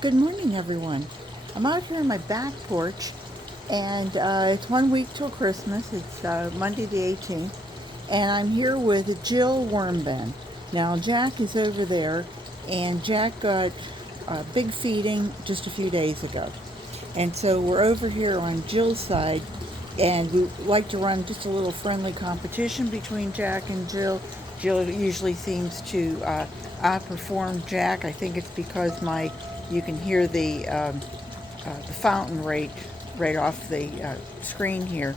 Good morning, everyone. I'm out here on my back porch, and it's 1 week till Christmas. It's Monday the 18th, and I'm here with Jill Wormbin. Now, Jack is over there, and Jack got big feeding just a few days ago. And so we're over here on Jill's side, and we like to run just a little friendly competition between Jack and Jill. Jill usually seems to outperform Jack. I think it's because you can hear the fountain right off the screen here,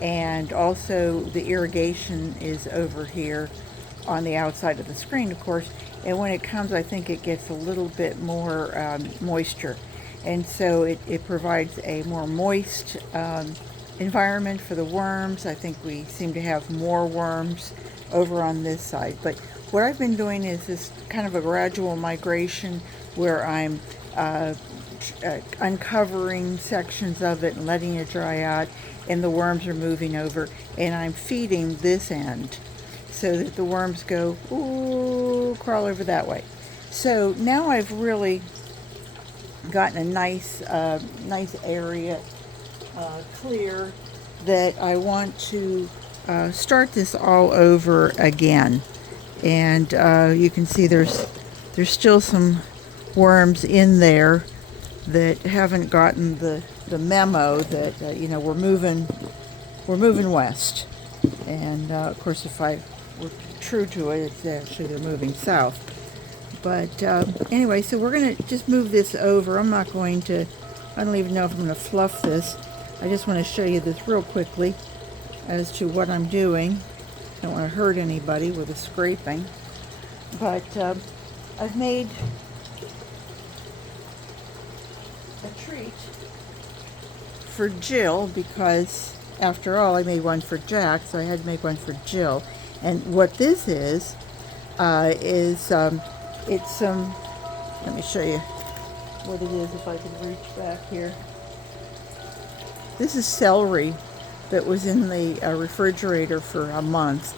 and also the irrigation is over here on the outside of the screen, of course. And when it comes, I think it gets a little bit more moisture, and so it provides a more moist environment for the worms. I think we seem to have more worms over on this side. But what I've been doing is this kind of a gradual migration where I'm uncovering sections of it and letting it dry out, and the worms are moving over, and I'm feeding this end so that the worms go, ooh, crawl over that way. So now I've really gotten a nice area clear that I want to start this all over again. And you can see there's still some worms in there that haven't gotten the memo that we're moving west. And of course, if I were true to it, it's actually they're moving south. But anyway, so we're going to just move this over. I don't even know if I'm going to fluff this. I just want to show you this real quickly as to what I'm doing. I don't want to hurt anybody with the scraping. But I've made a treat for Jill because, after all, I made one for Jack, so I had to make one for Jill. And what this is it's some, let me show you what it is if I can reach back here. This is celery that was in the refrigerator for a month,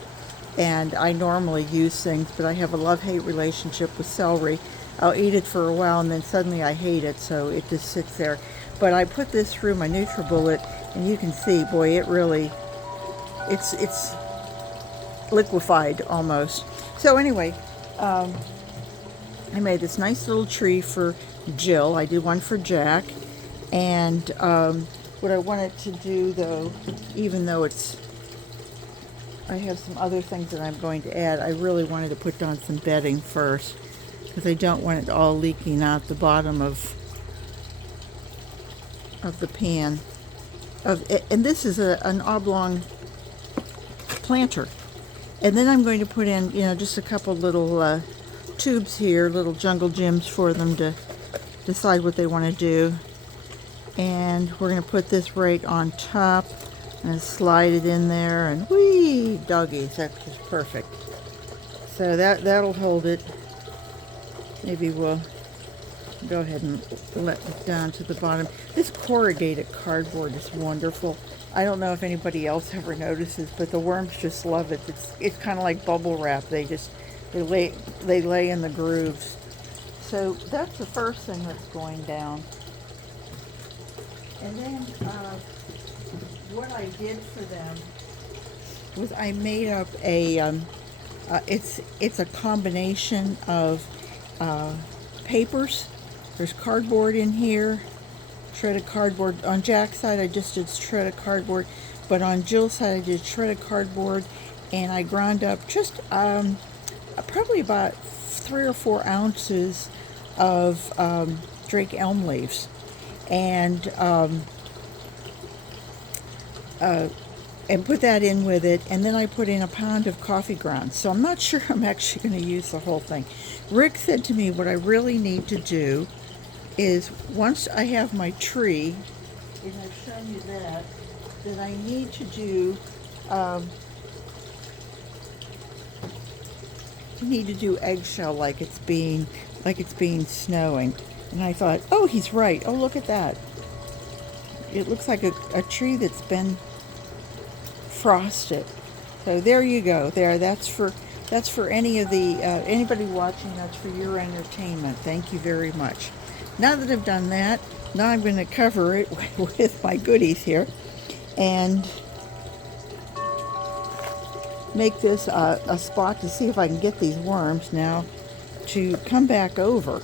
and I normally use things, but I have a love-hate relationship with celery. I'll eat it for a while, and then suddenly I hate it, so it just sits there. But I put this through my NutriBullet, and you can see, boy, it really, it's liquefied almost. So anyway, I made this nice little tree for Jill. I did one for Jack, and what I wanted to do, though, even though I have some other things that I'm going to add, I really wanted to put down some bedding first because I don't want it all leaking out the bottom of the pan. And this is an oblong planter. And then I'm going to put in, just a couple little tubes here, little jungle gyms for them to decide what they want to do. And we're going to put this right on top and slide it in there, and whee, doggies, that's just perfect. So that'll hold it. Maybe we'll go ahead and let it down to the bottom. This corrugated cardboard is wonderful. I don't know if anybody else ever notices, but the worms just love it. It's kind of like bubble wrap. They lay in the grooves. So that's the first thing that's going down. And then what I did for them was I made up it's a combination of papers. There's cardboard in here, shredded cardboard. On Jack's side, I just did shredded cardboard, but on Jill's side, I did shredded cardboard, and I ground up just probably about 3 or 4 ounces of Drake elm leaves, and put that in with it, and then I put in a pound of coffee grounds. So I'm not sure I'm actually going to use the whole thing. Rick said to me what I really need to do is, once I have my tree, and I've shown you that I need to do eggshell like it's being snowing. And I thought, oh, he's right. Oh, look at that. It looks like a tree that's been frosted. So there you go. That's for any of the anybody watching. That's for your entertainment. Thank you very much. Now that I've done that, now I'm going to cover it with my goodies here and make this a spot to see if I can get these worms now to come back over.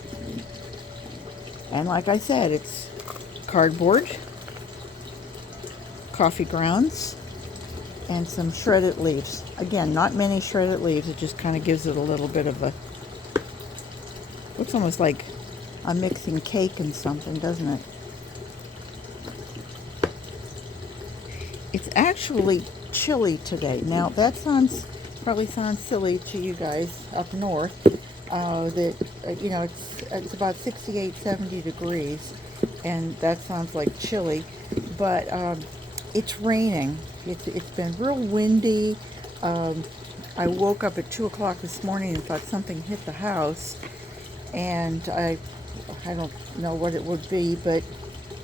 And like I said, it's cardboard, coffee grounds, and some shredded leaves. Again, not many shredded leaves. It just kind of gives it a little bit of a, looks almost like I'm mixing cake and something, doesn't it? It's actually chilly today. Now that probably sounds silly to you guys up north. That you know, it's about 68, 70 degrees, and that sounds like chilly, but it's raining. It's been real windy. I woke up at 2 o'clock this morning and thought something hit the house, and I don't know what it would be, but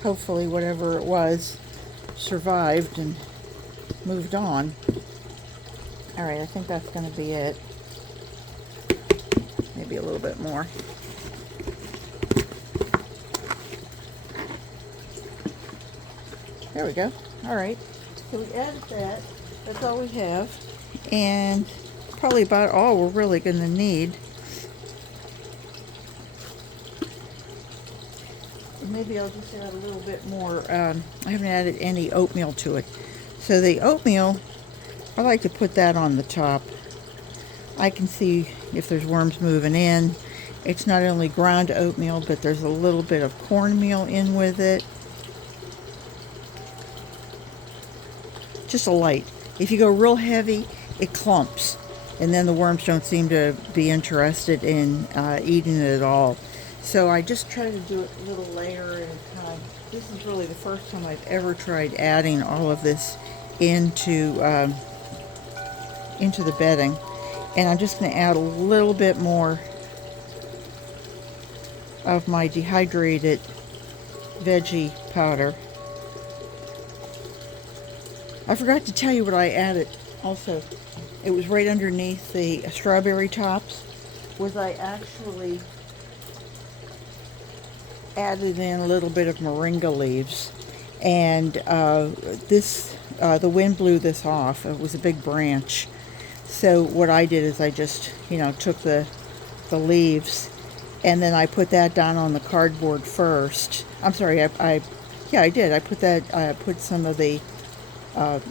hopefully whatever it was survived and moved on. All right, I think that's going to be it. Maybe a little bit more. There we go. All right, so we added that. That's all we have, and probably about all we're really going to need. Maybe I'll just add a little bit more. I haven't added any oatmeal to it. So the oatmeal, I like to put that on the top. I can see if there's worms moving in. It's not only ground oatmeal, but there's a little bit of cornmeal in with it. Just a light. If you go real heavy, it clumps, and then the worms don't seem to be interested in eating it at all. So I just try to do it a little layer at a time. This is really the first time I've ever tried adding all of this into the bedding. And I'm just going to add a little bit more of my dehydrated veggie powder. I forgot to tell you what I added also. It was right underneath the strawberry tops. Was I actually added in a little bit of moringa leaves, and the wind blew this off. It was a big branch. So what I did is I just, took the leaves, and then I put that down on the cardboard first. I'm sorry, I did. I put some of the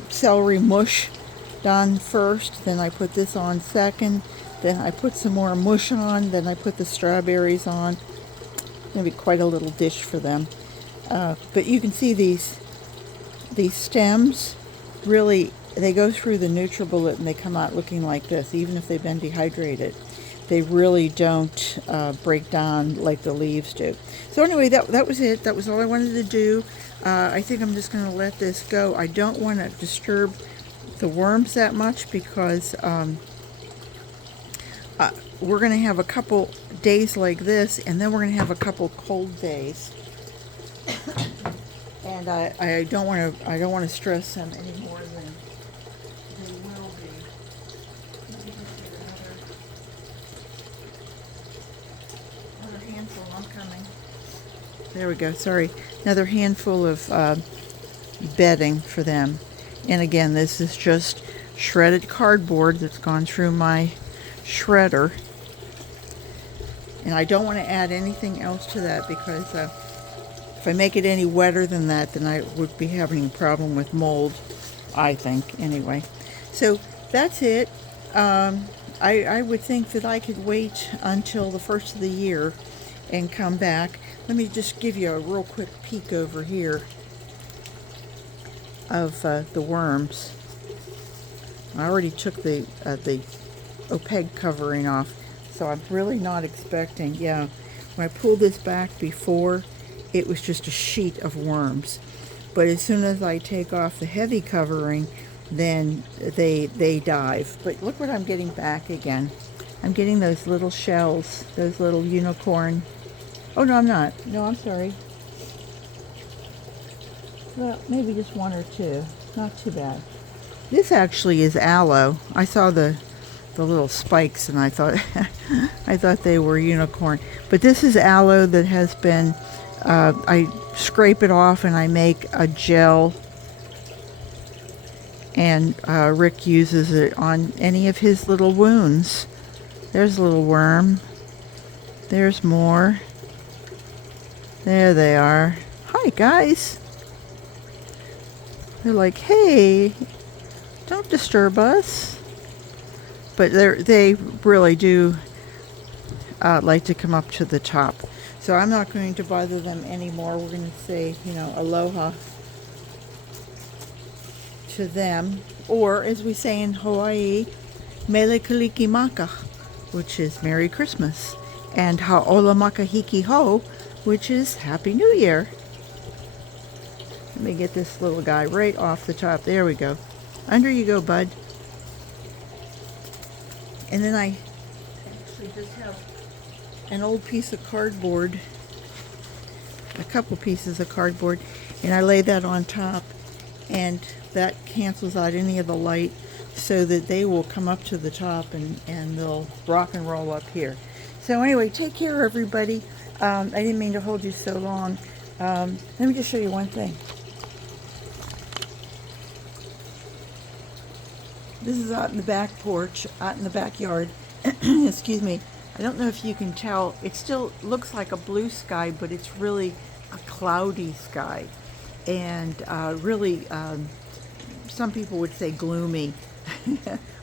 celery mush down first, then I put this on second, then I put some more mush on, then I put the strawberries on. It's going to be quite a little dish for them. But you can see these stems really, they go through the NutriBullet and they come out looking like this, even if they've been dehydrated. They really don't break down like the leaves do. So anyway, that was it. That was all I wanted to do. I think I'm just going to let this go. I don't want to disturb the worms that much because we're going to have a couple days like this, and then we're going to have a couple cold days. And I don't want to stress them any more than they will be. Let me just get another handful. I'm coming. There we go. Sorry, another handful of bedding for them. And again, this is just shredded cardboard that's gone through my shredder. And I don't want to add anything else to that because if I make it any wetter than that, then I would be having a problem with mold, I think, anyway. So that's it. I would think that I could wait until the first of the year and come back. Let me just give you a real quick peek over here of the worms. I already took the opaque covering off, so I'm really not expecting, when I pulled this back before, it was just a sheet of worms. But as soon as I take off the heavy covering, then they dive. But look what I'm getting back again. I'm getting those little shells, those little unicorn. Oh, no, I'm not. No, I'm sorry. Well, maybe just one or two. Not too bad. This actually is aloe. I saw the the little spikes, and I thought I thought they were unicorn. But this is aloe that has been, I scrape it off and I make a gel, and Rick uses it on any of his little wounds. There's a little worm. There's more. There they are. Hi, guys. They're like, hey, don't disturb us. But they really do like to come up to the top. So I'm not going to bother them anymore. We're going to say, aloha to them. Or, as we say in Hawaii, mele kalikimaka, which is Merry Christmas. And ha'ola makahiki ho, which is Happy New Year. Let me get this little guy right off the top. There we go. Under you go, bud. And then I actually just have an old piece of cardboard, a couple pieces of cardboard, and I lay that on top, and that cancels out any of the light so that they will come up to the top and they'll rock and roll up here. So anyway, take care, everybody. I didn't mean to hold you so long. Let me just show you one thing. This is out in the back porch, out in the backyard. Excuse me. I don't know if you can tell. It still looks like a blue sky, but it's really a cloudy sky. And really, some people would say gloomy.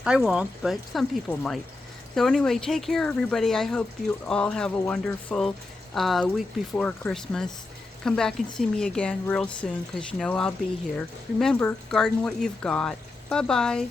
I won't, but some people might. So anyway, take care, everybody. I hope you all have a wonderful week before Christmas. Come back and see me again real soon, because I'll be here. Remember, garden what you've got. Bye-bye.